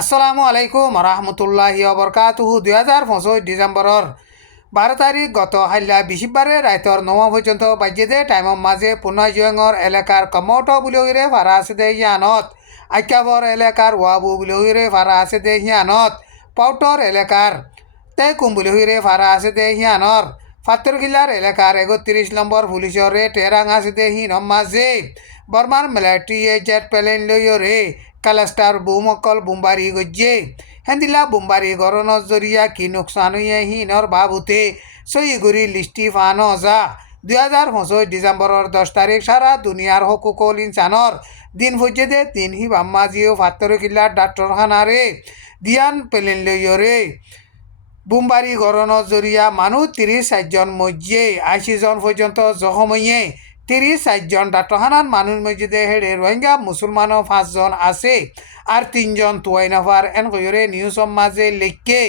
আসসালামু আলাইকুম রহমতুল্লাহি বরকাতুহু 2025 ডিসেম্বরের 12 তারিখ গত হাল্লা বিশিবারে রাইতর 9 পর্যন্ত বাজ্যে টাইমর মাঝে পুনাজয়ঙর এলাকার কমট বুলিরে ফারা আছে দে হিয়ানত আক্যাবর এলাকার ওয়াবু বুলিরে ফারা আছে দে হিয়ানত পাউটর এলাকার তেকুম বুলিরে ফারা আছে দে হিয়ানর ফাত্তরগিলার এলাকার 31 নম্বর পুলিশরে টেরাং আছে দে হিনম মাঝে বর্মার মিলিটারি জেট প্লেন লইরে কালাস্টার বুমকল বুম্বারি গজ্জে হেন্দিলা বুম্বারি গরনের জরিয়া কি নোকসান হইয়ে হিনর বাবুতে সইগুড়ি লিস্টি ফানো যা 2025 ডিসেম্বরের 10 তারিখ সারা দুনিয়ার হকুকল ইনসানর দিন ফজ্জেদে তিন হি বাম্মাজিও ফাত্তর কিল্লার ডাক্তারখানারে দিয়ান পেলেন লইরে বুম্বারি গরনের জরিয়া মানুষ 34 জন মধ্যে 80 জন পর্যন্ত জখম হইয়ে 34 জন ডাক্তারখানার মানুষ মসজিদে হেড়ে রোহিঙ্গা মুসলমানও 5 জন আছে আর 3 জন তুয়াই নফার এন কইরে নিউজ মাঝে লেখকে